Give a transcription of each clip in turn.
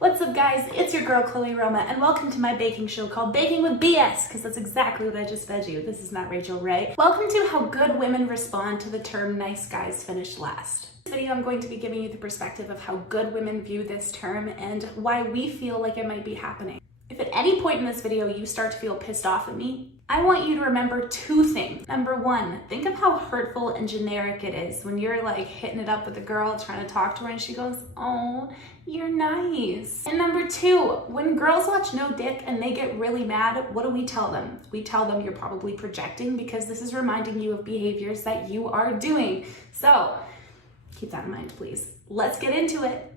What's up guys, it's your girl Chloe Roma and welcome to my baking show called Baking with BS, because that's exactly what I just fed you. This is not Rachel Ray. Welcome to how good women respond to the term nice guys finish last. In this video I'm going to be giving you the perspective of how good women view this term and why we feel like it might be happening. If at any point in this video you start to feel pissed off at me, I want you to remember two things. Number one, think of how hurtful and generic it is when you're like hitting it up with a girl, trying to talk to her, and she goes, "Oh, you're nice." And number two, when girls watch No Dick and they get really mad, what do we tell them? We tell them you're probably projecting because this is reminding you of behaviors that you are doing. So keep that in mind, please. Let's get into it.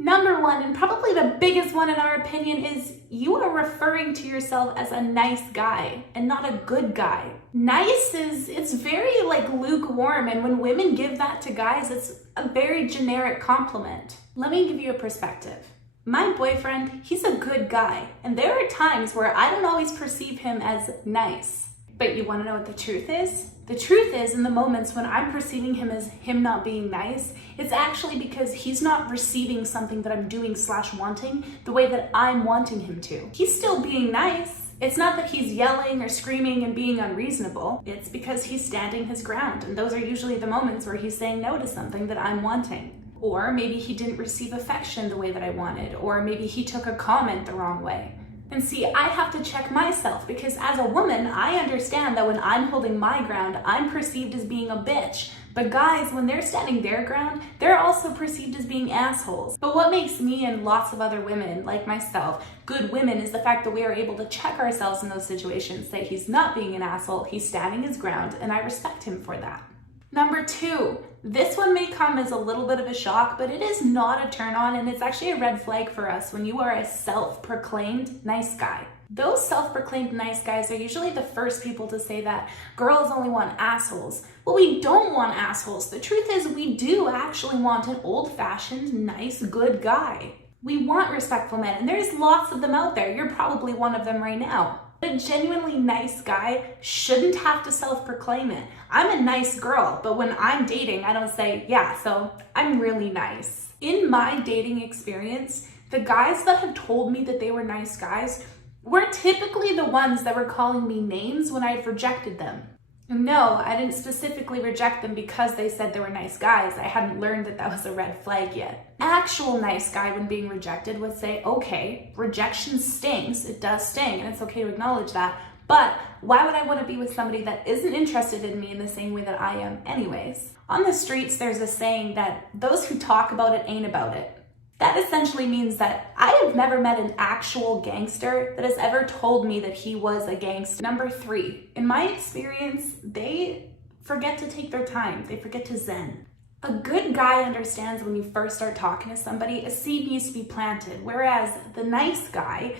Number one, and probably the biggest one in our opinion, is you are referring to yourself as a nice guy and not a good guy. Nice it's very like lukewarm, and when women give that to guys, it's a very generic compliment. Let me give you a perspective. My boyfriend, he's a good guy, and there are times where I don't always perceive him as nice. But you want to know what the truth is? The truth is, in the moments when I'm perceiving him as him not being nice, it's actually because he's not receiving something that I'm doing / wanting the way that I'm wanting him to. He's still being nice. It's not that he's yelling or screaming and being unreasonable. It's because he's standing his ground, and those are usually the moments where he's saying no to something that I'm wanting. Or maybe he didn't receive affection the way that I wanted, or maybe he took a comment the wrong way. And see, I have to check myself, because as a woman, I understand that when I'm holding my ground, I'm perceived as being a bitch. But guys, when they're standing their ground, they're also perceived as being assholes. But what makes me and lots of other women, like myself, good women, is the fact that we are able to check ourselves in those situations, say he's not being an asshole, he's standing his ground, and I respect him for that. Number two, this one may come as a little bit of a shock, but it is not a turn on, and it's actually a red flag for us when you are a self-proclaimed nice guy. Those self-proclaimed nice guys are usually the first people to say that girls only want assholes. Well, we don't want assholes. The truth is we do actually want an old-fashioned, nice, good guy. We want respectful men, and there's lots of them out there. You're probably one of them right now. A genuinely nice guy shouldn't have to self-proclaim it. I'm a nice girl, but when I'm dating, I don't say, yeah, so I'm really nice. In my dating experience, the guys that have told me that they were nice guys were typically the ones that were calling me names when I had rejected them. No, I didn't specifically reject them because they said they were nice guys. I hadn't learned that that was a red flag yet. Actual nice guy, when being rejected, would say, okay, rejection stings, it does sting, and it's okay to acknowledge that, but why would I want to be with somebody that isn't interested in me in the same way that I am anyways? On the streets, there's a saying that those who talk about it ain't about it. That essentially means that I have never met an actual gangster that has ever told me that he was a gangster. Number three, in my experience, they forget to take their time. They forget to zen. A good guy understands when you first start talking to somebody, a seed needs to be planted, whereas the nice guy,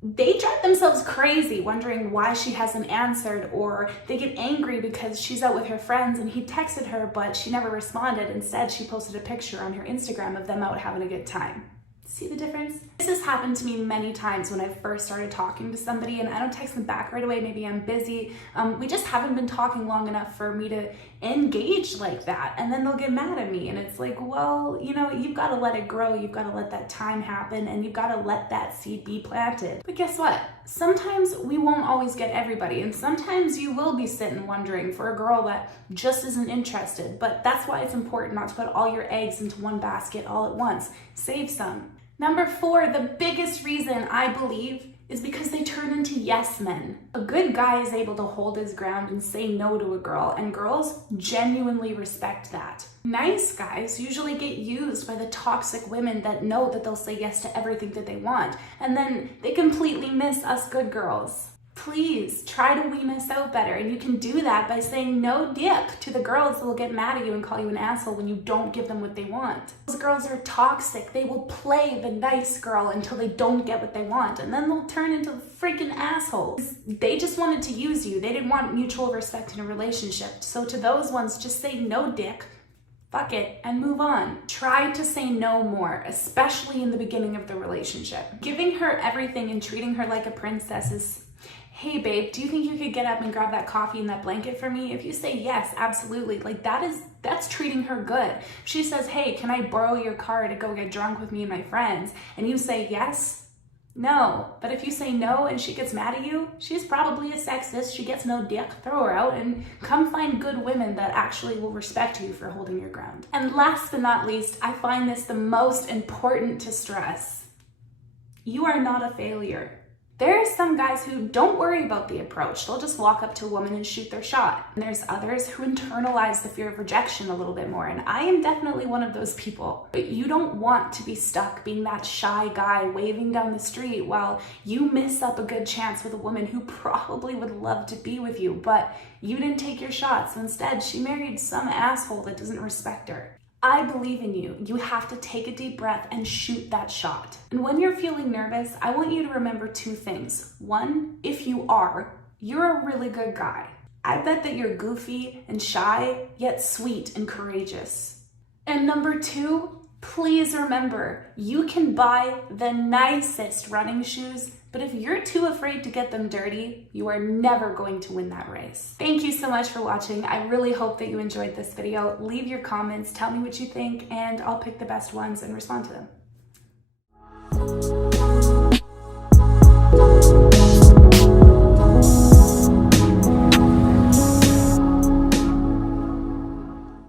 they drive themselves crazy wondering why she hasn't answered, or they get angry because she's out with her friends and he texted her but she never responded. Instead, she posted a picture on her Instagram of them out having a good time. See the difference? This has happened to me many times when I first started talking to somebody and I don't text them back right away. Maybe I'm busy. We just haven't been talking long enough for me to engage like that. And then they'll get mad at me. And it's like, well, you know, you've got to let it grow. You've got to let that time happen, and you've got to let that seed be planted. But guess what? Sometimes we won't always get everybody. And sometimes you will be sitting wondering for a girl that just isn't interested. But that's why it's important not to put all your eggs into one basket all at once. Save some. Number four, the biggest reason I believe is because they turn into yes men. A good guy is able to hold his ground and say no to a girl, and girls genuinely respect that. Nice guys usually get used by the toxic women that know that they'll say yes to everything that they want, and then they completely miss us good girls. Please try to wean us out better, and you can do that by saying no dick to the girls that will get mad at you and call you an asshole when you don't give them what they want. Those girls are toxic. They will play the nice girl until they don't get what they want, and then they'll turn into freaking assholes. They just wanted to use you. They didn't want mutual respect in a relationship. So to those ones, just say no dick, fuck it, and move on. Try to say no more, especially in the beginning of the relationship. Giving her everything and treating her like a princess is hey babe, do you think you could get up and grab that coffee and that blanket for me? If you say yes, absolutely, like that's treating her good. She says, hey, can I borrow your car to go get drunk with me and my friends? And you say yes, no. But if you say no and she gets mad at you, she's probably a sexist, she gets no dick, throw her out, and come find good women that actually will respect you for holding your ground. And last but not least, I find this the most important to stress. You are not a failure. There are some guys who don't worry about the approach. They'll just walk up to a woman and shoot their shot. And there's others who internalize the fear of rejection a little bit more. And I am definitely one of those people. But you don't want to be stuck being that shy guy waving down the street while you miss up a good chance with a woman who probably would love to be with you, but you didn't take your shot. So instead, she married some asshole that doesn't respect her. I believe in you. You have to take a deep breath and shoot that shot. And when you're feeling nervous, I want you to remember two things. One, if you're a really good guy. I bet that you're goofy and shy, yet sweet and courageous. And number two, please remember, you can buy the nicest running shoes, but if you're too afraid to get them dirty, you are never going to win that race. Thank you so much for watching. I really hope that you enjoyed this video. Leave your comments, tell me what you think, and I'll pick the best ones and respond to them.